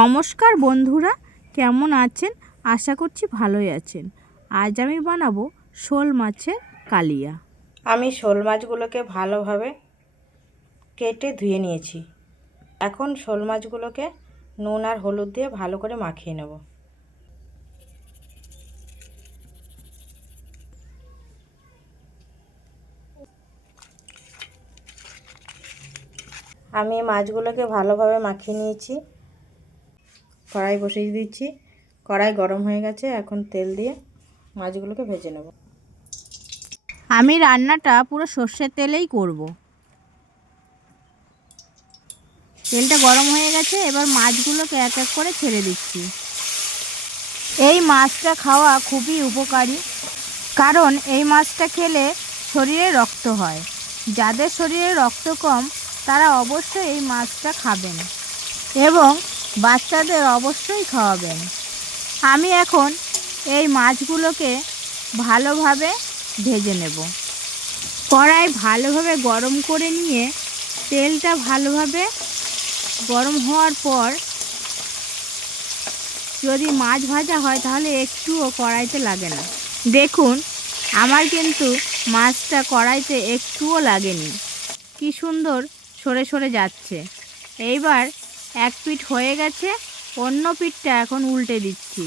নমস্কার বন্ধুরা, কেমন আছেন? আশা করছি ভালোই আছেন। আজ আমি বানাবো শোল মাছের কালিয়া। আমি শোল মাছগুলোকে ভালোভাবে কেটে ধুয়ে নিয়েছি। এখন শোল মাছগুলোকে নুন আর হলুদ দিয়ে ভালো করে মাখিয়ে নেব। আমি মাছগুলোকে ভালোভাবে মাখিয়ে নিয়েছি। কড়াই বসিয়ে দিচ্ছি। কড়াই গরম হয়ে গেছে, এখন তেল দিয়ে মাছগুলোকে ভেজে নেব। আমি রান্নাটা পুরো সর্ষের তেলেই করব। তেলটা গরম হয়ে গেছে, এবার মাছগুলোকে এক এক করে ছেড়ে দিচ্ছি। এই মাছটা খাওয়া খুবই উপকারী, কারণ এই মাছটা খেলে শরীরে রক্ত হয়। যাদের শরীরে রক্ত কম, তারা অবশ্যই এই মাছটা খাবেন। এবং বাচ্চাদের অবশ্যই খাওয়াবেন। আমি এখন এই মাছগুলোকে ভালোভাবে ভেজে নেব। কড়াই ভালোভাবে গরম করে নিয়ে তেলটা ভালোভাবে গরম হওয়ার পর যদি মাছ ভাজা হয় তাহলে একটুও কড়াইতে লাগে না। দেখুন, আমার কিন্তু মাছটা কড়াইতে একটুও লাগেনি। কি সুন্দর সরে সরে যাচ্ছে। এইবার এক পিঠ হয়ে গেছে, অন্য পিঠটা এখন উল্টে দিচ্ছি।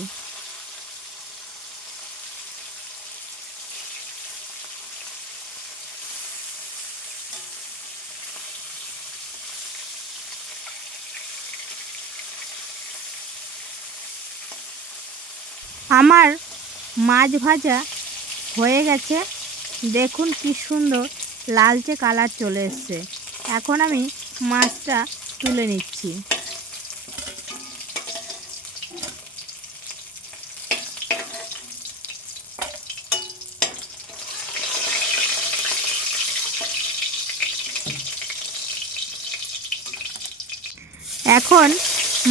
আমার মাছ ভাজা হয়ে গেছে। দেখুন কি সুন্দর লালচে কালার চলে এসছে। এখন আমি মাছটা তুলে নিচ্ছি। এখন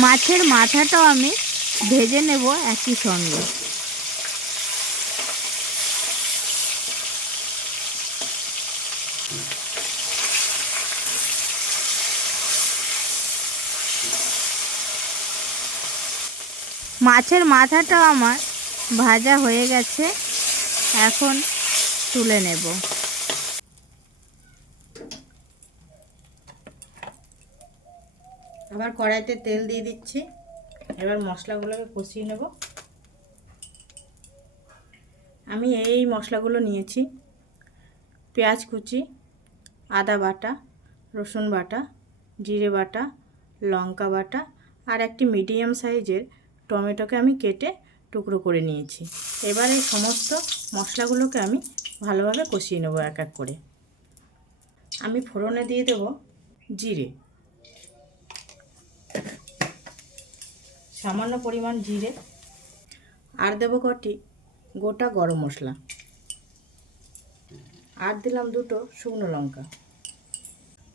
মাছের মাথাটাও আমি ভেজে নেব একই সঙ্গে। মাছের মাথাটাও আমার ভাজা হয়ে গেছে, এখন তুলে নেব। আবার কড়াইতে তেল দিয়ে দিচ্ছি। এবার মশলাগুলোকে কষিয়ে নেব। আমি এই মশলাগুলো নিয়েছি। পেঁয়াজ কুচি, আদা বাটা, রসুন বাটা, জিরে বাটা, লঙ্কা বাটা আর একটি মিডিয়াম সাইজের টমেটোকে আমি কেটে টুকরো করে নিয়েছি। এবার এই সমস্ত মশলাগুলোকে আমি ভালোভাবে কষিয়ে নেব এক এক করে। আমি ফোড়নে দিয়ে দেব জিরে। সামান্য পরিমাণ জিরে। আর দেবো কটি? গোটা গরম মশলা। আর দিলাম দুটো শুকনো লঙ্কা।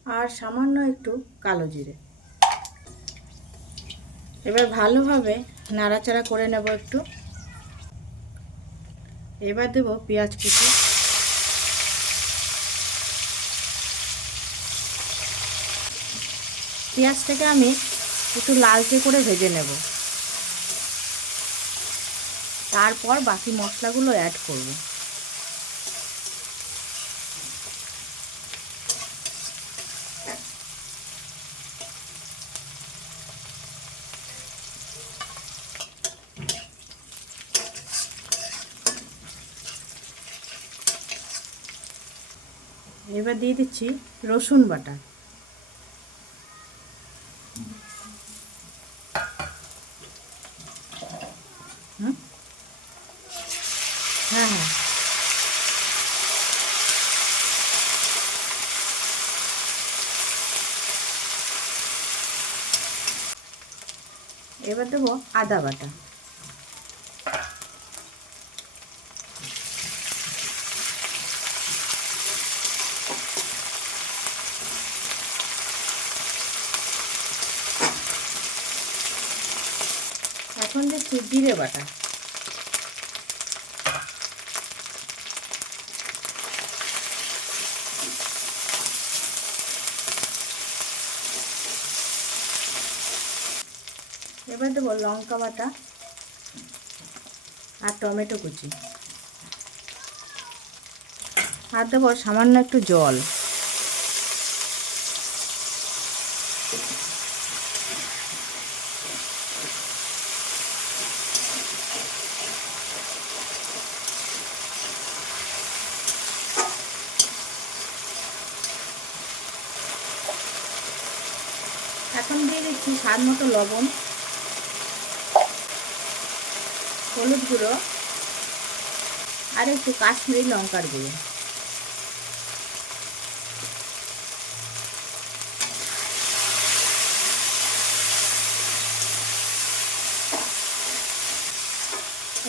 আর সামান্য একটু কালো জিরে। এবার ভালোভাবে নাড়াচাড়া করে নেব একটু। এবার দেব পেঁয়াজ কুচি। পেঁয়াজটাকে আমি একটু লালচে করে ভেজে নেব। তারপর বাকি মশলাগুলো অ্যাড করব। এবার দিয়ে দিচ্ছি রসুন বাটা হুম হ্যাঁ হ্যাঁ এবার দেবো আদা বাটা। এখন দিচ্ছি জিরে বাটা। এবার দেবো লঙ্কা বাটা আর টমেটো কুচি। আর দেবো সামান্য একটু জল। এখন দিয়ে দিচ্ছি স্বাদ মতো লবণ। হলুদ গুঁড়ো আর একটু কাশ্মীরি লঙ্কার গুঁড়ো।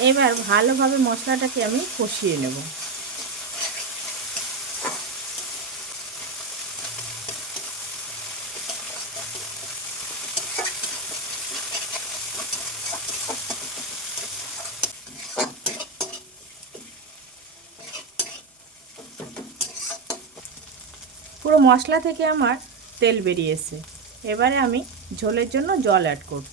এবার ভালোভাবে মশলাটাকে আমি কষিয়ে নেব। মশলা থেকে আমার তেল বেরিয়েছে। এবারে আমি ঝোলের জন্য জল অ্যাড করব।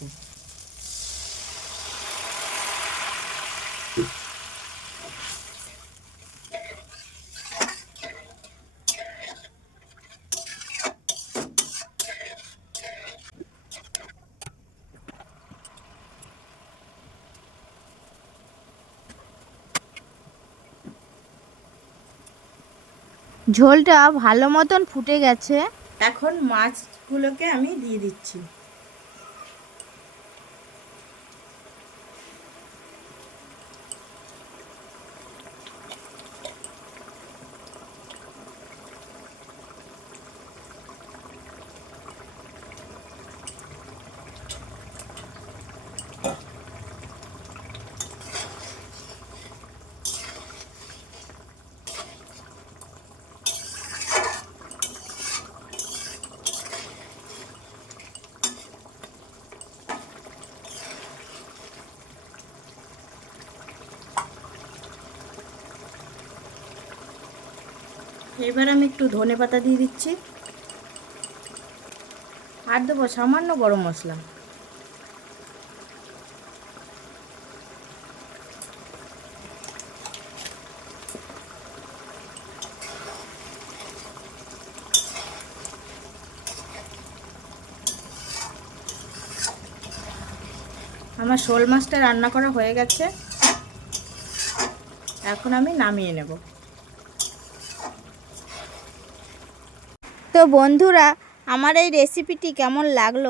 ঝোলটা ভালো মতন ফুটে গেছে। এখন মাছগুলোকে আমি দিয়ে দিচ্ছি। এবার আমি একটু ধনে পাতা দিয়ে দিচ্ছি। আর দেবো সামান্য গরম মশলা। আমার শোল মাছটা রান্না করা হয়ে গেছে। এখন আমি নামিয়ে নেব। তো বন্ধুরা, আমার এই রেসিপিটি কেমন লাগল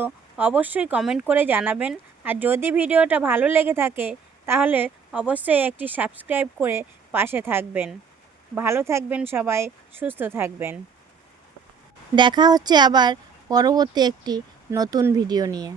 অবশ্যই কমেন্ট করে জানাবেন। আর যদি ভিডিওটা ভালো লেগে থাকে, তাহলে অবশ্যই একটি সাবস্ক্রাইব করে পাশে থাকবেন। ভালো থাকবেন সবাই, সুস্থ থাকবেন। দেখা হচ্ছে আবার পরবর্তী একটি নতুন ভিডিও নিয়ে।